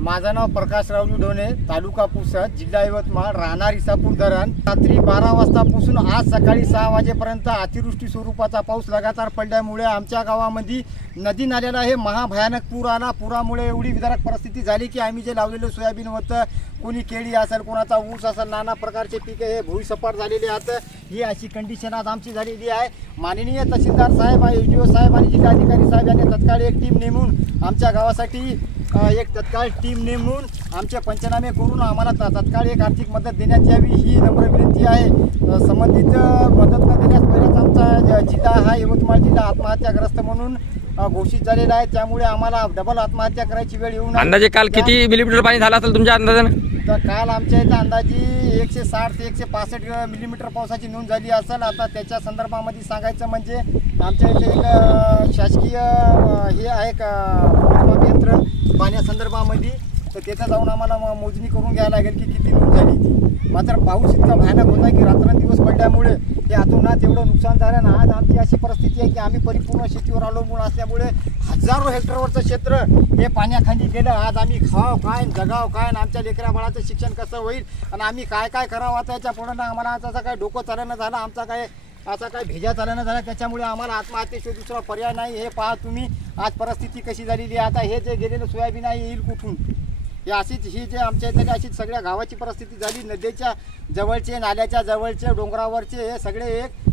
माझं नाव प्रकाश रावली डोणे तालुका पुसद जिल्हा यवतमाळ राहणार इसापूर धरण. रात्री बारा वाजतापासून आज सकाळी सहा वाजेपर्यंत अतिवृष्टी स्वरूपाचा पाऊस लगातार पडल्यामुळे आमच्या गावामध्ये नदी नाल्याला हे महाभयानक पूर आला. पुरामुळे एवढी विदारक परिस्थिती झाली की आम्ही जे लावलेलं सोयाबीन होतं कोणी केळी असेल कोणाचा ऊस असेल नाना प्रकारचे पिके हे भुईसपाट झालेले आहेत. ही अशी कंडिशन आज आमची झालेली आहे. माननीय तहसीलदार साहेब एस डी ओ साहेब आणि जिल्हाधिकारी साहेब यांनी तत्काळ एक टीम नेमून आमच्या गावासाठी एक तत्काळ टीम नेमून आमचे पंचनामे करून आम्हाला तत्काळ एक आर्थिक मदत देण्यात यावी ही नम्र विनंती आहे. संबंधित मदत न देण्यास पहिल्याच आमचा जिल्हा हा यवतमाळ जिल्हा आत्महत्याग्रस्त म्हणून घोषित झालेला आहे. त्यामुळे आम्हाला डबल आत्महत्या करायची वेळ येऊ नये. अंदाजे काल किती मिलीमीटर पाणी झालं असेल तुमच्या अंदाजानं? तर काल आमच्या इथं अंदाजी एकशे साठ ते एकशे पासष्ट मिलीमीटर पावसाची नोंद झाली असेल. आता त्याच्या संदर्भामध्ये सांगायचं म्हणजे आमच्या इथे एक शासकीय हे आहे का मोजमाप या पाण्यासंदर्भामध्ये तर तिथं जाऊन आम्हाला म- मोजणी करून घ्यायला लागेल की किती लूट झाली ती मात्र पाऊस इतका भयानक होता की रात्रंदिवस पडल्यामुळे ते अतोनात एवढं नुकसान झालं ना आज आमची अशी परिस्थिती आहे की आम्ही परिपूर्ण शेतीवर अवलंबून असल्यामुळे हजारो हेक्टरवरचं क्षेत्र हे पाण्याखाली गेलं. आज आम्ही खाव काय जगाव काय आमच्या लेकरा बाळाचं शिक्षण कसं होईल आणि आम्ही काय काय करावं आता याच्या पुढं ना आम्हाला आज काय डोकं चालणं झालं आमचा काय असा काय भेजा चालणं झाला त्याच्यामुळे आम्हाला आत्महत्येशिवाय दुसरा पर्याय नाही. हे पहा तुम्ही आज परिस्थिती कशी झालेली आहे. आता हे जे गेलेलं सोयाबीन आहे येईल कुठून? हे अशीच ही जे आमच्या इथे अशीच सगळ्या गावाची परिस्थिती झाली. नदीच्या जवळचे नाल्याच्या जवळचे डोंगरावरचे हे सगळे एक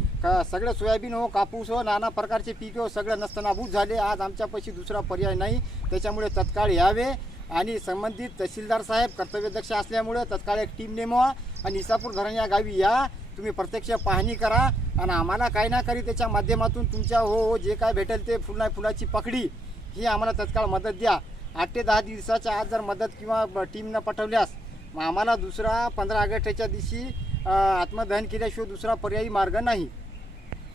सगळं सोयाबीन हो कापूस हो नाना प्रकारचे पीक हो सगळं नस्तनाभूत झाले. आज आमच्यापाशी दुसरा पर्याय नाही. त्याच्यामुळे तत्काळ यावे आणि संबंधित तहसीलदार साहेब कर्तव्यदक्ष असल्यामुळे तत्काळ एक टीम नेमवा आणि इसापूर धरण या गावी या. तुम्ही प्रत्यक्ष पाहणी करा आणि आम्हाला काही ना काही त्याच्या माध्यमातून तुमच्या हो हो जे काय भेटेल ते फुला फुलाची पकडी ही आम्हाला तत्काळ मदत द्या. आठ ते दहा दिवसाच्या आत जर मदत किंवा टीमनं पाठवल्यास मग आम्हाला दुसरा पंधरा ऑगस्टच्या दिवशी आत्मदहन केल्याशिवाय दुसरा पर्यायी मार्ग नाही.